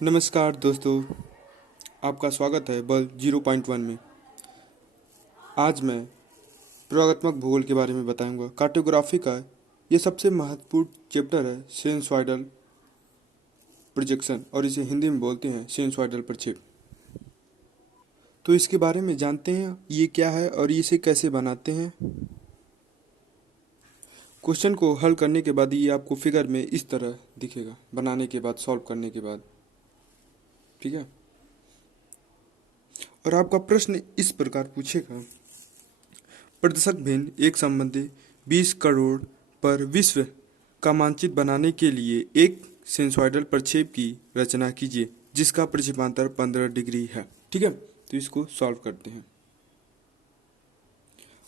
नमस्कार दोस्तों, आपका स्वागत है बल 0.1 में। आज मैं प्रयोगात्मक भूगोल के बारे में बताऊंगा। कार्टोग्राफी का ये सबसे महत्वपूर्ण चैप्टर है साइनसॉइडल प्रोजेक्शन, और इसे हिंदी में बोलते हैं साइनसॉइडल प्रक्षेप। तो इसके बारे में जानते हैं ये क्या है और इसे कैसे बनाते हैं। क्वेश्चन को हल करने के बाद ये आपको फिगर में इस तरह दिखेगा, बनाने के बाद, सॉल्व करने के बाद। ठीक है। और आपका प्रश्न इस प्रकार पूछेगा, प्रदर्शक भिन्न एक संबंधी 20 करोड़ पर विश्व का मानचित्र बनाने के लिए एक साइनसॉइडल प्रक्षेप की रचना कीजिए जिसका प्रक्षेपांतर 15 डिग्री है। ठीक है, तो इसको सॉल्व करते हैं।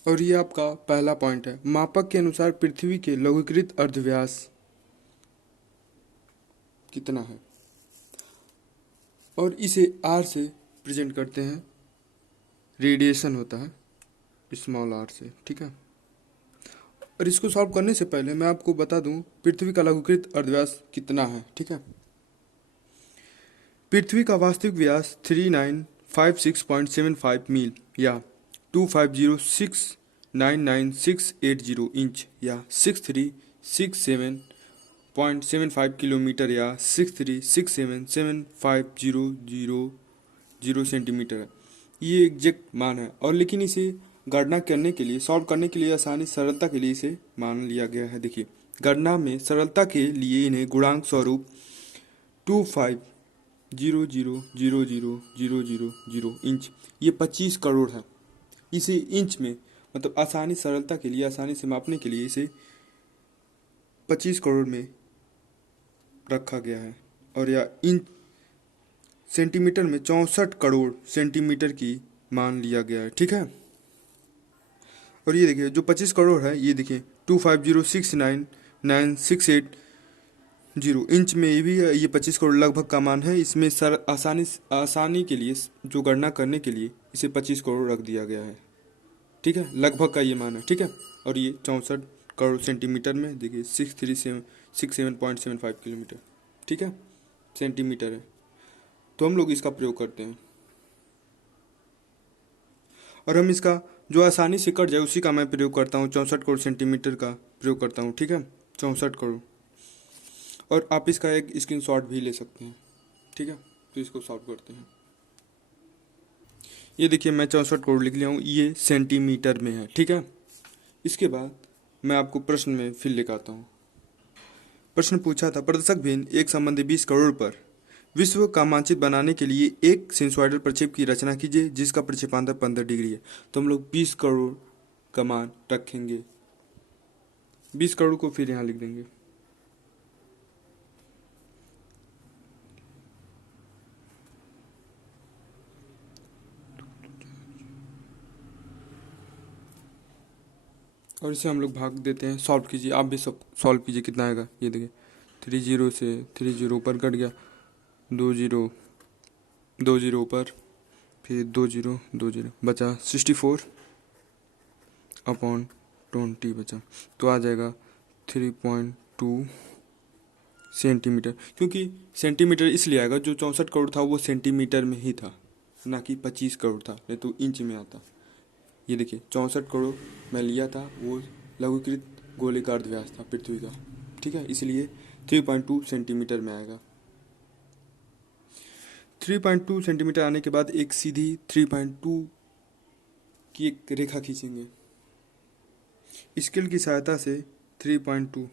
और ये आपका पहला पॉइंट है। मापक के अनुसार पृथ्वी के लघुकृत अर्धव्यास कितना है, और इसे आर से प्रेजेंट करते हैं। रेडिएशन होता है स्मॉल आर से। ठीक है। और इसको सॉल्व करने से पहले मैं आपको बता दूं पृथ्वी का लघुकृत अर्धव्यास कितना है। ठीक है। पृथ्वी का वास्तविक व्यास 3956.75 मील या 250699680 इंच या 6367.75 किलोमीटर या 63677500 सेंटीमीटर है। ये एग्जैक्ट मान है, और लेकिन इसे गणना करने के लिए, सॉल्व करने के लिए आसानी, सरलता के लिए इसे मान लिया गया है। देखिए, गणना में सरलता के लिए इन्हें गुणांक स्वरूप 25000000 इंच, ये 25 करोड़ है। इसे इंच में, मतलब आसानी, सरलता के लिए, आसानी से मापने के लिए इसे 25 करोड़ में रखा गया है। और यह इंच सेंटीमीटर में 64 करोड़ सेंटीमीटर की मान लिया गया है। ठीक है। और ये देखिए, जो 25 करोड़ है, ये देखिए 250699680 इंच में ये भी है। ये 25 करोड़ लगभग का मान है। इसमें आसानी के लिए, जो गणना करने के लिए इसे 25 करोड़ रख दिया गया है। ठीक है, लगभग का ये मान है। ठीक है। और ये 64 करोड़ सेंटीमीटर में, देखिए 637.75 किलोमीटर। ठीक है, सेंटीमीटर है। तो हम लोग इसका प्रयोग करते हैं, और हम इसका जो आसानी से कट जाए उसी का मैं प्रयोग करता हूँ। 64 करोड़ सेंटीमीटर का प्रयोग करता हूँ। ठीक है, 64 करोड़। और आप इसका एक स्क्रीनशॉट भी ले सकते हैं। ठीक है, तो इसको सॉल्व करते हैं। ये देखिए, मैं 64 करोड़ लिख लिया हूँ, ये सेंटीमीटर में है। ठीक है। इसके बाद मैं आपको प्रश्न में फिर लेकर आता हूँ। प्रश्न पूछा था, प्रदर्शक भिन्न एक संबंधी 20 करोड़ पर विश्व का मानचित्र बनाने के लिए एक साइनसॉइडल प्रक्षेप की रचना कीजिए जिसका प्रक्षेपांतर 15 डिग्री है। तो हम लोग 20 करोड़ का मान रखेंगे। 20 करोड़ को फिर यहाँ लिख देंगे। और इसे हम लोग भाग देते हैं। सॉल्व कीजिए, आप भी सब सॉल्व कीजिए। कितना आएगा ये देखिए, 30 से 30 ऊपर कट गया, 20 ऊपर, फिर 20 बचा 64/20 बचा। तो आ जाएगा 3.2 सेंटीमीटर। क्योंकि सेंटीमीटर इसलिए आएगा, जो 64 करोड़ था वो सेंटीमीटर में ही था, ना कि 25 करोड़ था, नहीं तो इंच में आता। ये देखिए, 64 करोड़ मैं लिया था, वो लघुकृत गोले का अर्धव्यास था पृथ्वी का। ठीक है, इसलिए 3.2 सेंटीमीटर में आएगा। 3.2 सेंटीमीटर आने के बाद एक सीधी 3.2 की एक रेखा खींचेंगे स्केल की सहायता से। 3.2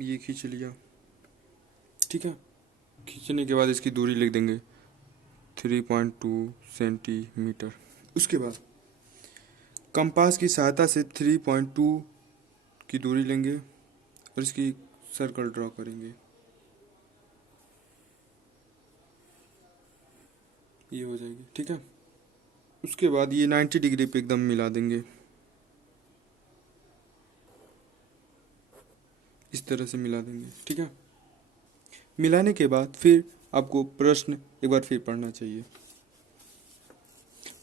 ये खींच लिया। ठीक है, खींचने के बाद इसकी दूरी लिख देंगे 3.2 सेंटीमीटर। उसके बाद कंपास की सहायता से 3.2 की दूरी लेंगे और इसकी सर्कल ड्रॉ करेंगे। ये हो जाएगी। ठीक है। उसके बाद ये 90 डिग्री पे एकदम मिला देंगे, इस तरह से मिला देंगे। ठीक है। मिलाने के बाद फिर आपको प्रश्न एक बार फिर पढ़ना चाहिए।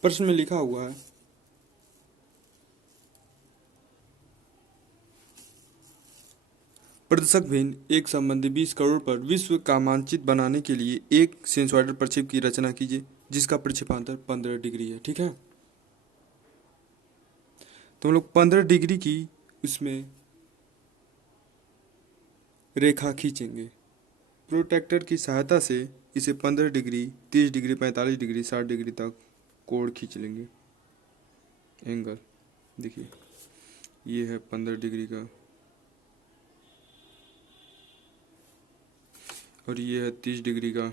प्रश्न में लिखा हुआ है, प्रदर्शक भिन्न एक संबंधी 20 करोड़ पर विश्व का मानचित्र बनाने के लिए एक सिनुसॉइडल प्रक्षेप की रचना कीजिए जिसका प्रक्षेपांतर 15 डिग्री है। ठीक है, तो हम लोग 15 डिग्री की उसमें रेखा खींचेंगे। प्रोट्रैक्टर की सहायता से इसे 15 डिग्री, 30 डिग्री, 45 डिग्री, 60 डिग्री तक कोण खींच लेंगे, एंगल। देखिए ये है 15 डिग्री का और ये है 30 डिग्री का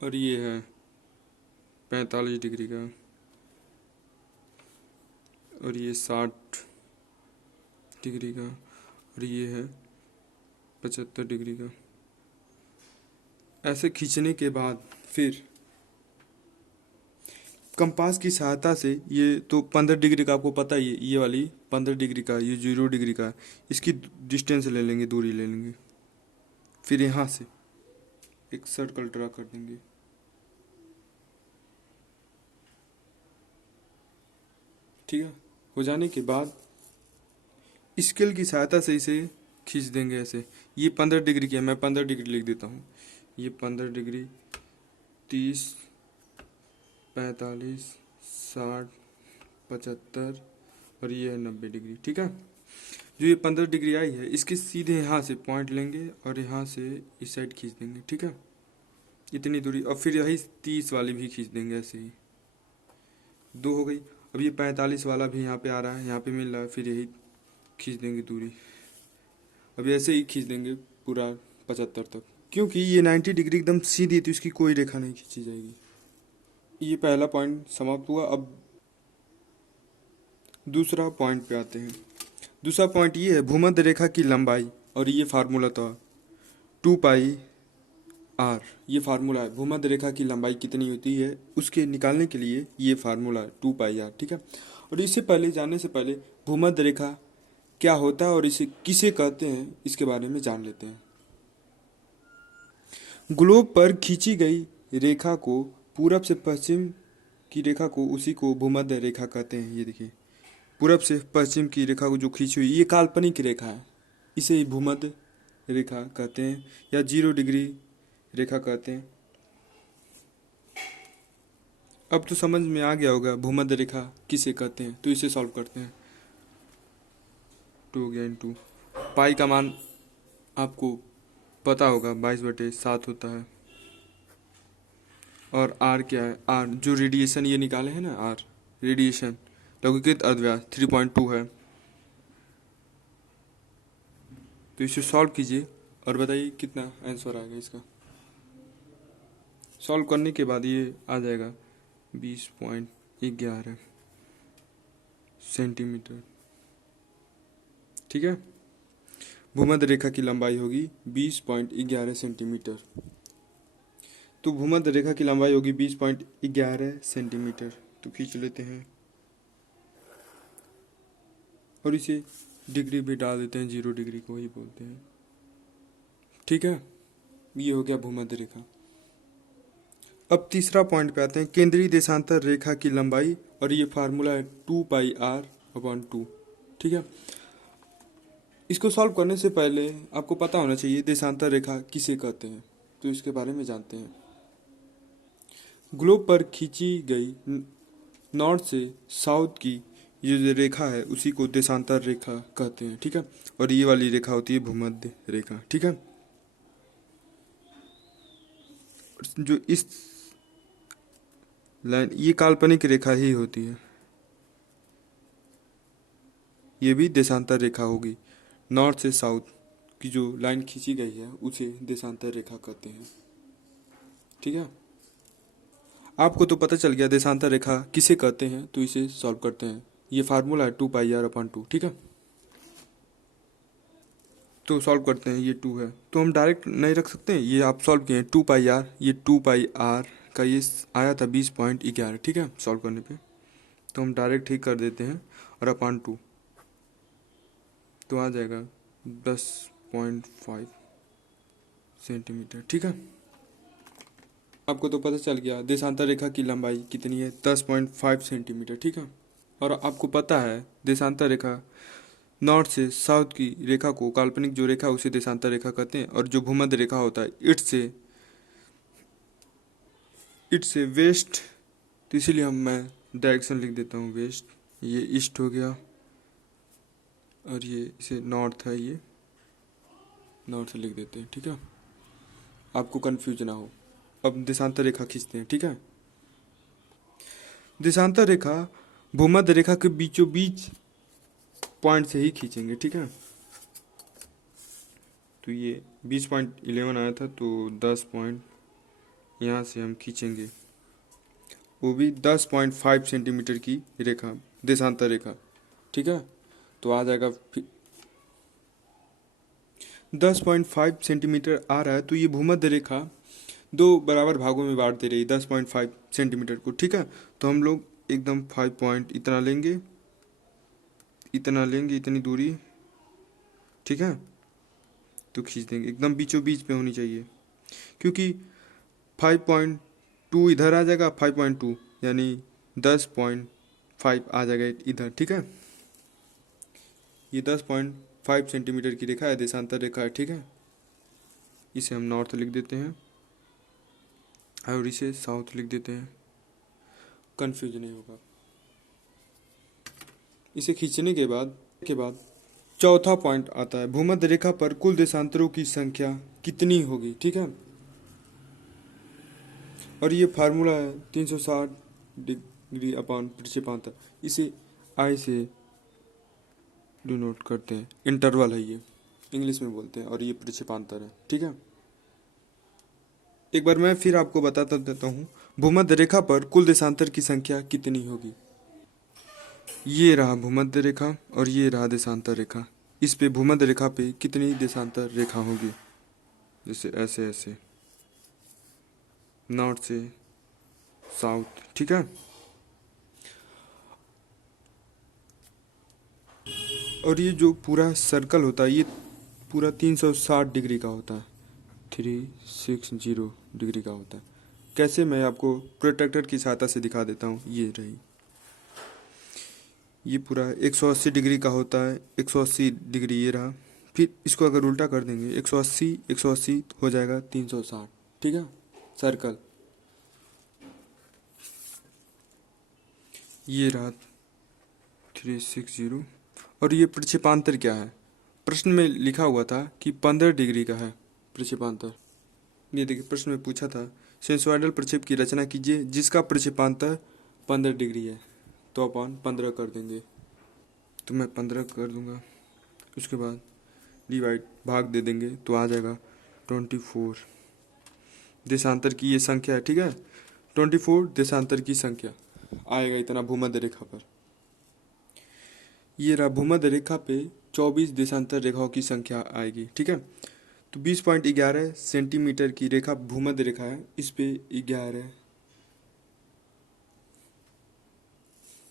और ये है 45 डिग्री का और ये 60 डिग्री का और ये है 75 डिग्री का। ऐसे खींचने के बाद फिर कंपास की सहायता से ये तो 15 डिग्री का आपको पता ही है, ये वाली 15 डिग्री का, ये 0 डिग्री का, इसकी डिस्टेंस ले लेंगे, दूरी ले लेंगे। फिर यहाँ से एक सर्कल ड्रा कर देंगे। ठीक है, हो जाने के बाद स्केल की सहायता से इसे खींच देंगे ऐसे। ये 15 डिग्री की है, मैं 15 डिग्री लिख देता हूँ। ये 15 डिग्री, 30, 45, 60, 75 और ये है 90 डिग्री। ठीक है, जो ये 15 डिग्री आई है इसके सीधे यहाँ से पॉइंट लेंगे और यहाँ से इस साइड खींच देंगे। ठीक है, इतनी दूरी, और फिर यही 30 वाली भी खींच देंगे ऐसे ही। 2 हो गई। अब ये 45 वाला भी यहाँ पे आ रहा है, यहाँ पे मिल रहा है, फिर यही खींच देंगे दूरी। अब ऐसे ही खींच देंगे पूरा 75 तक, क्योंकि ये 90 डिग्री एकदम सीधी है तो इसकी कोई रेखा नहीं खींची जाएगी। ये पहला पॉइंट समाप्त हुआ। अब दूसरा पॉइंट पे आते हैं। दूसरा पॉइंट ये है भूमध्य रेखा की लंबाई, और ये फार्मूला था 2 पाई आर। ये फार्मूला है, भूमध्य रेखा की लंबाई कितनी होती है उसके निकालने के लिए ये फार्मूला है 2 पाई आर। ठीक है, और इससे पहले जानने से पहले भूमध्य रेखा क्या होता है और इसे किसे कहते हैं इसके बारे में जान लेते हैं। ग्लोब पर खींची गई रेखा को, पूरब से पश्चिम की रेखा को, उसी को भूमध्य रेखा कहते हैं। ये देखिए पूरब से पश्चिम की रेखा को जो खींची हुई ये काल्पनिक रेखा है, इसे ही भूमध्य रेखा कहते हैं या 0 डिग्री रेखा कहते हैं। अब तो समझ में आ गया होगा भूमध्य रेखा किसे कहते हैं, तो इसे सॉल्व करते हैं। 2 हो गया × पाई का मान आपको पता होगा 22/7 होता है। और आर क्या है, आर जो रेडिएशन ये निकाले हैं ना, आर रेडिएशन लघुकृत अर्धव्यास 3.2 है। तो इसे सॉल्व कीजिए और बताइए कितना आंसर आएगा इसका। सॉल्व करने के बाद ये आ जाएगा 20.11 सेंटीमीटर। ठीक है, भूमध्य रेखा की लंबाई होगी 20.11 सेंटीमीटर। तो भूमध्य रेखा की लंबाई होगी 20.11 सेंटीमीटर। तो खींच लेते हैं और इसे डिग्री भी डाल देते हैं, 0 डिग्री को ही बोलते हैं। ठीक है, ये हो गया भूमध्य रेखा। अब तीसरा पॉइंट पे आते हैं, केंद्रीय देशांतर रेखा की लंबाई, और ये फार्मूला है 2 पाई r/2। ठीक है, इसको सॉल्व करने से पहले आपको पता होना चाहिए देशांतर रेखा किसे कहते हैं, तो इसके बारे में जानते हैं। ग्लोब पर खींची गई नॉर्थ से साउथ की ये जो रेखा है उसी को देशांतर रेखा कहते हैं। ठीक है, और ये वाली रेखा होती है भूमध्य रेखा। ठीक है, जो इस लाइन, ये काल्पनिक रेखा ही होती है, ये भी देशांतर रेखा होगी। नॉर्थ से साउथ की जो लाइन खींची गई है उसे देशांतर रेखा कहते हैं। ठीक है, आपको तो पता चल गया देशांतर रेखा किसे कहते हैं, तो इसे सॉल्व करते हैं। ये फार्मूला है 2 पाई r/2। ठीक है, तो सॉल्व करते हैं। ये 2 है तो हम डायरेक्ट नहीं रख सकते हैं, ये आप सॉल्व किए 2 पाई r, ये 2 पाई r का ये आया था 20.11। ठीक है, सॉल्व करने पे तो हम डायरेक्ट ठीक कर देते हैं और /2 तो आ जाएगा 10.5 सेंटीमीटर। ठीक है, आपको तो पता चल गया देशांतर रेखा की लंबाई कितनी है, 10.5 सेंटीमीटर। ठीक है, और आपको पता है देशांतर रेखा नॉर्थ से साउथ की रेखा को, काल्पनिक जो रेखा उसे देशांतर रेखा कहते हैं, और जो भूमध्य रेखा होता है ईस्ट से वेस्ट, तो इसीलिए मैं डायरेक्शन लिख देता हूँ वेस्ट, ये ईस्ट हो गया, और ये इसे नॉर्थ है, ये नॉर्थ से लिख देते हैं, ठीक है, आपको कंफ्यूज ना हो। अब देशांतर रेखा खींचते हैं, ठीक है। देशांतर रेखा भूमध्य रेखा के बीचों बीच पॉइंट से ही खींचेंगे, ठीक है। तो ये 20.11 आया था, तो 10 पॉइंट यहाँ से हम खींचेंगे, वो भी 10.5 सेंटीमीटर की रेखा, देशांतर रेखा, ठीक है। तो आ जाएगा 10.5 सेंटीमीटर आ रहा है, तो ये भूमध्य रेखा दो बराबर भागों में बांट दे रही है 10.5 सेंटीमीटर को, ठीक है। तो हम लोग एकदम 5 पॉइंट इतना लेंगे, इतनी दूरी, ठीक है। तो खींच देंगे, एकदम बीचों बीच पे होनी चाहिए, क्योंकि 5.2 इधर आ जाएगा, 5.2 यानी 10.5 आ जाएगा इधर, ठीक है। ये 10.5 सेंटीमीटर की रेखा है, देशांतर रेखा है, ठीक है। इसे हम नॉर्थ लिख देते हैं और इसे साउथ लिख देते हैं, कंफ्यूज नहीं होगा। इसे खींचने के बाद चौथा पॉइंट आता है, भूमध्य रेखा पर कुल देशांतरों की संख्या कितनी होगी, ठीक है। और ये फार्मूला है 360 डिग्री अपान प्रक्षेपांतर, इसे आई से डिनोट करते हैं, इंटरवल है ये, इंग्लिश में बोलते हैं, और ये प्रक्षेपांतर है, ठीक है। एक बार मैं फिर आपको बताता देता हूँ, भूमध्य रेखा पर कुल देशांतर की संख्या कितनी होगी। ये रहा भूमध्य रेखा और ये रहा देशांतर रेखा, इस पे भूमध्य रेखा पे कितनी देशांतर रेखा होगी, जैसे ऐसे ऐसे नॉर्थ से साउथ, ठीक है। और ये जो पूरा सर्कल होता है, ये पूरा 360 डिग्री का होता है, 360 डिग्री का होता है। कैसे, मैं आपको प्रोट्रैक्टर की सहायता से दिखा देता हूँ। ये रही, ये पूरा 180 डिग्री का होता है, 180 डिग्री ये रहा, फिर इसको अगर उल्टा कर देंगे 180 180 हो जाएगा 360, ठीक है, सर्कल। ये रहा 360, और ये प्रक्षेपांतर क्या है, प्रश्न में लिखा हुआ था कि 15 डिग्री का है प्रक्षेपांतर। ये देखिए, प्रश्न में पूछा था सिनुसॉइडल प्रक्षेप की रचना कीजिए जिसका प्रक्षेपांतर 15 डिग्री है, तो अपन 15 कर देंगे, तो मैं 15 कर दूंगा। उसके बाद डिवाइड भाग दे देंगे, तो आ जाएगा 24 देशांतर की ये संख्या है, ठीक है। 24 देशांतर की संख्या आएगा इतना भूमध्य रेखा पर। ये रहा भूमध्य रेखा पे 24 देशांतर रेखाओं की संख्या आएगी, ठीक है। तो 20.11 सेंटीमीटर की रेखा भूमध्य रेखा है, इस पे 11,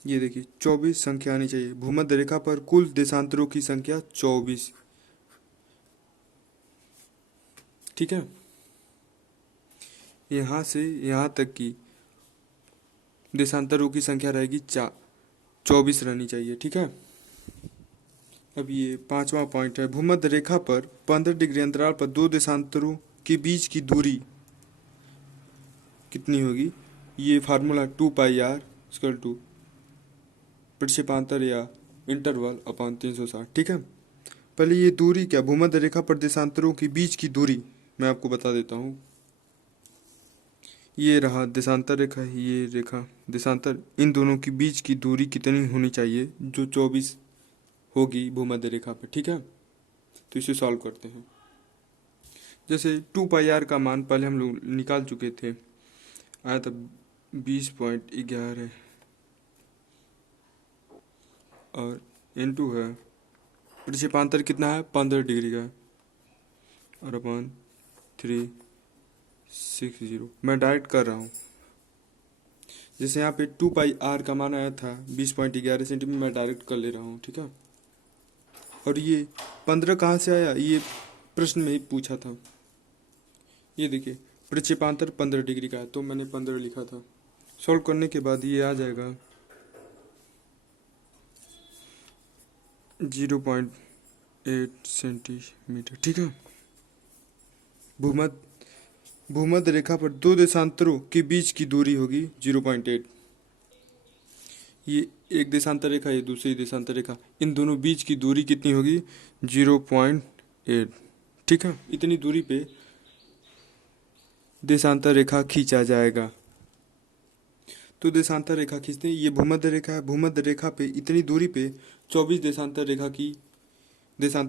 ये देखिए 24 संख्या आनी चाहिए। भूमध्य रेखा पर कुल देशांतरों की संख्या 24, ठीक है। यहाँ से यहाँ तक की देशांतरों की संख्या रहेगी 24 रहनी चाहिए, ठीक है। अब ये पांचवा पॉइंट है, भूमध्य रेखा पर 15 डिग्री अंतराल पर दो देशांतरों के बीच की दूरी कितनी होगी। ये फार्मूला 2πr इक्वल टू प्रक्षेपांतर या इंटरवल अपान 360, ठीक है। पहले ये दूरी क्या, भूमध्य रेखा पर देशांतरों के बीच की दूरी मैं आपको बता देता हूँ। ये रहा देशांतर रेखा, ये रेखा देशांतर, इन दोनों के बीच की दूरी कितनी होनी चाहिए, जो 24 होगी भूमध्य रेखा पर, ठीक है। तो इसे सॉल्व करते हैं। जैसे 2πr का मान पहले हम लोग निकाल चुके थे, आया था 20.11, और n2 है, प्रक्षेपांतर कितना है 15 डिग्री का, और अपन 360 मैं डायरेक्ट कर रहा हूँ। जैसे यहाँ पे 2πr का मान आया था 20.11 सेंटीमीटर, मैं डायरेक्ट कर ले रहा हूँ, ठीक है। और ये 15 कहाँ से आया, ये प्रश्न में ही पूछा था। ये देखिए प्रक्षेपांतर 15 डिग्री का है, तो मैंने 15 लिखा था। सॉल्व करने के बाद ये आ जाएगा 0.8 सेंटीमीटर, ठीक है। भूमध्य भूमध्य रेखा पर दो देशांतरों के बीच की दूरी होगी 0.8। ये एक देशांतर रेखा, ये दूसरी देशांतर रेखा, इन दोनों बीच की दूरी कितनी होगी? 0.8, ठीक है। इतनी दूरी पे देशांतर रेखा खींचा जाएगा। तो देशांतर रेखा खींचते हैं, ये भूमध्य रेखा है, भूमध्य रेखा पे इतनी दूरी पे 24 देशांतर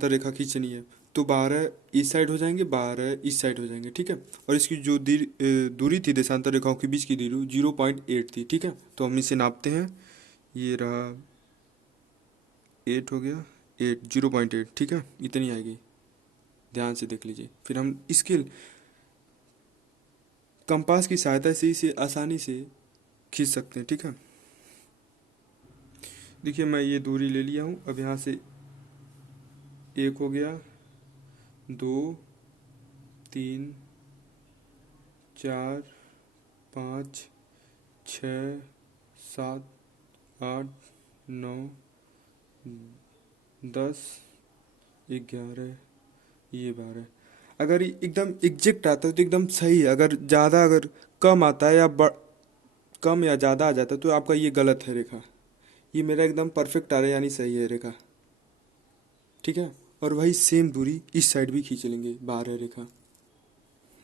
रेखा खींचनी है। तो 12 इस साइड हो जाएंगे, 12 इस साइड हो जाएंगे, ठीक है। और इसकी जो दूरी थी देशांतर रेखाओं के बीच की दूरी 0.8 थी, ठीक है। तो हम इसे नापते हैं, ये रहा 8 हो गया, 0.8, ठीक है। इतनी आएगी, ध्यान से देख लीजिए। फिर हम इसके कंपास की सहायता से इसे आसानी से खींच सकते हैं, ठीक है। देखिए मैं ये दूरी ले लिया हूँ। अब यहाँ से 1 हो गया, 2, 3, 4, 5, 6, 7, 8, 9, 10, 11, ये 12। अगर ये एकदम एग्जैक्ट आता है तो एकदम सही है। अगर ज़्यादा, अगर कम आता है या कम या ज़्यादा आ जाता है तो आपका ये गलत है रेखा। ये मेरा एकदम परफेक्ट आ रहा है, यानी सही है रेखा, ठीक है। और वही सेम दूरी इस साइड भी खींच लेंगे, 12 रेखा,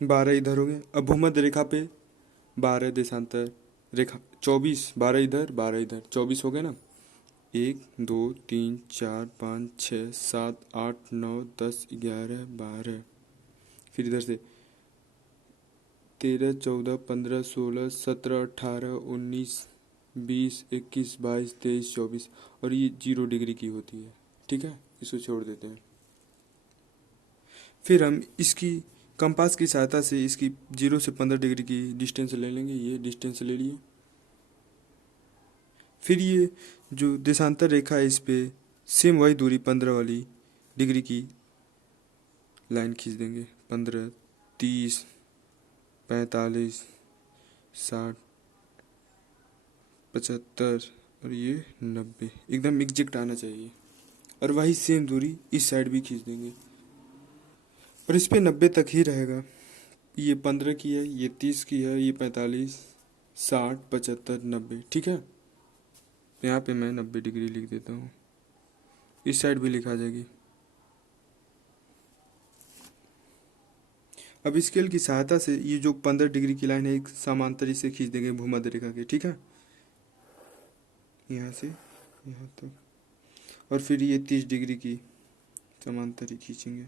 12 इधर हो गए। अब भूमध्य रेखा पे 12 देशांतर रेखा, 24, 12 इधर 12 इधर, 24 हो गए ना। 1, 2, 3, 4, 5, 6, 7, 8, 9, 10, 11, 12। फिर इधर से 13, 14, 15, 16, 17, 18, 19, 20, 21, 22, 23, 24। और ये 0 डिग्री की होती है, ठीक है। इसको छोड़ देते हैं। फिर हम इसकी कंपास की सहायता से इसकी 0 से 15 डिग्री की डिस्टेंस ले लेंगे। ये डिस्टेंस ले लिए। फिर ये जो देशांतर रेखा है इस पे सेम वही दूरी 15 वाली डिग्री की लाइन खींच देंगे। 15, 30, 45, 60, 75 और ये 90, एकदम एग्जैक्ट आना चाहिए। और वही सेम दूरी इस साइड भी खींच देंगे और इस पे 90 तक ही रहेगा। ये 15 की है, ये 30 की है, ये 45, 60, 75, 90, ठीक है। यहाँ पे मैं 90 डिग्री लिख देता हूँ, इस साइड भी लिखा जाएगी। अब स्केल की सहायता से ये जो 15 डिग्री की लाइन है एक समांतर इसे खींच देंगे भूमध्य रेखा के, ठीक है। यहाँ से यहाँ तक। और फिर ये 30 डिग्री की समांतर ही खींचेंगे।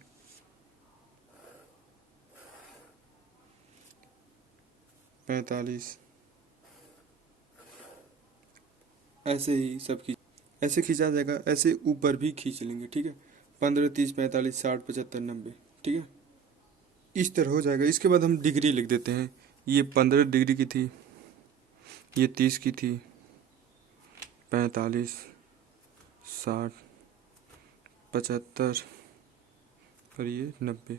पैंतालीस, ऐसे ही सब खींच, ऐसे खींचा जाएगा। ऐसे ऊपर भी खींच लेंगे, ठीक है। 15, 30, 45, 60, 75, 90, ठीक है। इस तरह हो जाएगा। इसके बाद हम डिग्री लिख देते हैं। ये 15 डिग्री की थी, ये 30 की थी, 45, 60, 75 और ये 90।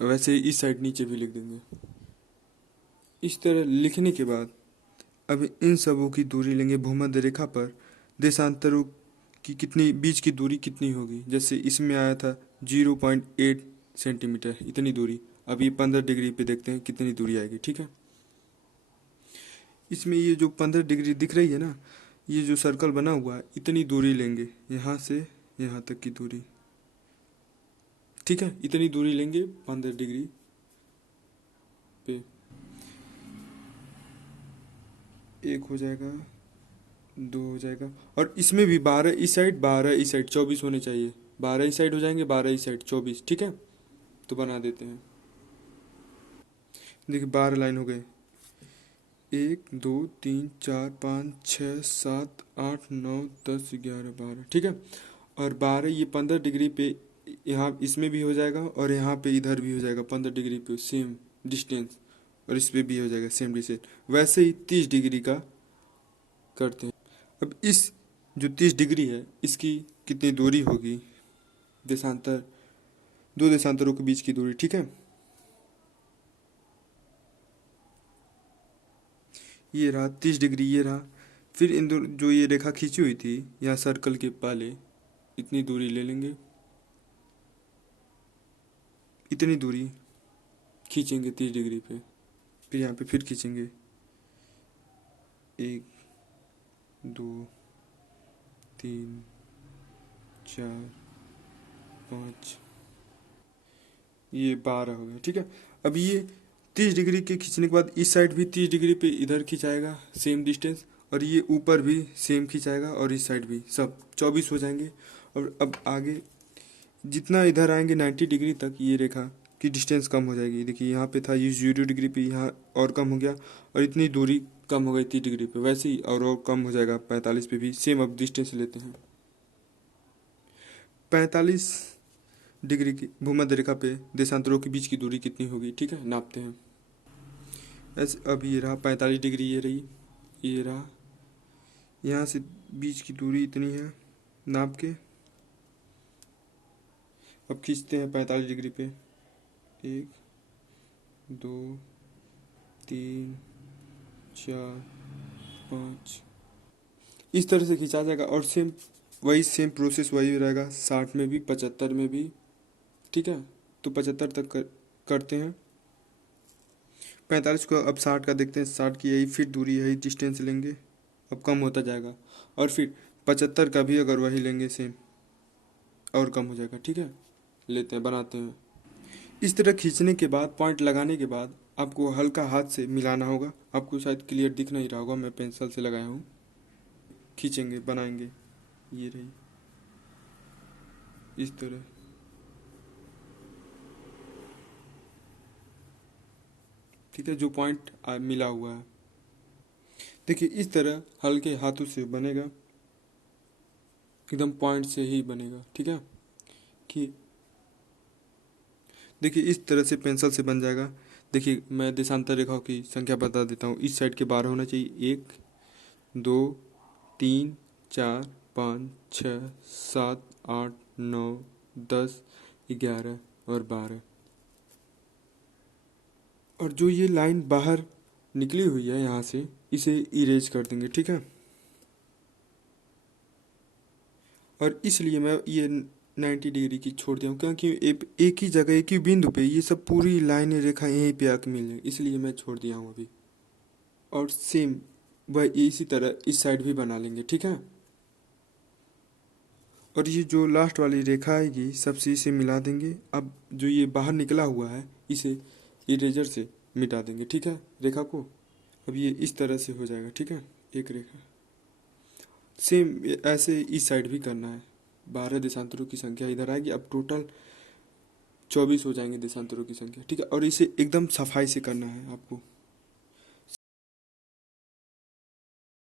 वैसे ही इस साइड नीचे भी लिख देंगे। इस तरह लिखने के बाद अब इन सबों की दूरी लेंगे भूमध्य रेखा पर। देशांतरों की कितनी बीच की दूरी कितनी होगी? जैसे इसमें आया था 0.8 सेंटीमीटर, इतनी दूरी। अब ये 15 डिग्री पे देखते हैं कितनी दूरी आएगी, ठीक है। इसमें ये जो 15 डिग्री दिख रही है ना, ये जो सर्कल बना हुआ है, इतनी दूरी लेंगे, यहाँ से यहाँ तक की दूरी, ठीक है। इतनी दूरी लेंगे 15 डिग्री पे। एक हो जाएगा, 2 हो जाएगा। और इसमें भी 12 इस साइड, 12 इस साइड, 24 होने चाहिए। 12 इस साइड हो जाएंगे, 12 इस साइड, 24, ठीक है। तो बना देते हैं। देखिए 12 लाइन हो गए। 1, 2, 3, 4, 5, 6, 7, 8, 9, 10, 11, 12, ठीक है। और 12 ये 15 डिग्री पे यहाँ इसमें भी हो जाएगा और यहाँ पे इधर भी हो जाएगा 15 डिग्री पे सेम डिस्टेंस। और इस पे भी हो जाएगा सेम डिस्टेंस। वैसे ही 30 डिग्री का करते हैं। अब इस जो 30 डिग्री है इसकी कितनी दूरी होगी? देशांतर, दो देशांतरों के बीच की दूरी, ठीक है। ये रहा 30 डिग्री, ये रहा। फिर इन दो जो ये रेखा खींची हुई थी यहाँ सर्कल के पहले, इतनी दूरी ले लेंगे, इतनी दूरी खींचेंगे 30 डिग्री पे, फिर यहाँ पे फिर खींचेंगे 1 2 3 4 5, ये 12 हो गया। ठीक है, अब ये 30 डिग्री के खींचने के बाद इस साइड भी 30 डिग्री पे इधर खिंचाएगा सेम डिस्टेंस, और ये ऊपर भी सेम खिंचाएगा, और इस साइड भी, सब 24 हो जाएंगे। और अब आगे जितना इधर आएंगे 90 डिग्री तक, ये रेखा की डिस्टेंस कम हो जाएगी। देखिए यहाँ पे था ये 0 डिग्री पे, यहाँ और कम हो गया, और इतनी दूरी कम हो गई 30 डिग्री पे, वैसे ही और कम हो जाएगा 45 पे भी सेम। अब डिस्टेंस लेते हैं 45 डिग्री की भूमध्य रेखा पे देशांतरों के बीच की दूरी कितनी होगी। ठीक है, नापते हैं। ऐसे अब ये रहा 45 डिग्री, ये रही, ये रहा, यहाँ से बीच की दूरी इतनी है, नाप के अब खींचते हैं 45 डिग्री पे। 1 2 3 4 5, इस तरह से खींचा जाएगा। और सेम वही सेम प्रोसेस वही रहेगा 60 में भी 75 में भी। ठीक है, तो 75 तक करते हैं। 45 को अब 60 का देखते हैं, 60 की यही फिर दूरी, यही डिस्टेंस लेंगे, अब कम होता जाएगा। और फिर 75 का भी अगर वही लेंगे सेम, और कम हो जाएगा। ठीक है, लेते हैं, बनाते हैं। इस तरह खींचने के बाद, पॉइंट लगाने के बाद आपको हल्का हाथ से मिलाना होगा। आपको शायद क्लियर दिख नहीं रहा होगा, मैं पेंसिल से लगाया हूँ। खींचेंगे, बनाएंगे, ये रही, इस तरह। ठीक है, जो पॉइंट मिला हुआ है, देखिए इस तरह हल्के हाथों से बनेगा, एकदम पॉइंट से ही बनेगा। ठीक है, कि देखिए इस तरह से पेंसिल से बन जाएगा। देखिए मैं देशांतर रेखाओं की संख्या बता देता हूँ। इस साइड के 12 होना चाहिए, 1 2 3 4 5 6 7 8 9 10 11 और 12। और जो ये लाइन बाहर निकली हुई है यहाँ से, इसे इरेज कर देंगे। ठीक है, और इसलिए मैं ये 90 डिग्री की छोड़ दिया हूँ, क्योंकि एक ही जगह, एक ही बिंदु पे ये सब पूरी लाइनें, रेखा यहीं पे आके मिल जाए, इसलिए मैं छोड़ दिया हूँ अभी। और सेम वह इसी तरह इस साइड भी बना लेंगे। ठीक है, और ये जो लास्ट वाली रेखा आएगी सबसे इसे मिला देंगे। अब जो ये बाहर निकला हुआ है, इसे इरेजर से मिटा देंगे। ठीक है, रेखा को। अब ये इस तरह से हो जाएगा। ठीक है, एक रेखा सेम ऐसे इस साइड भी करना है। 12 देशांतरों की संख्या इधर आएगी, अब टोटल 24 हो जाएंगे देशांतरों की संख्या। ठीक है, और इसे एकदम सफाई से करना है आपको।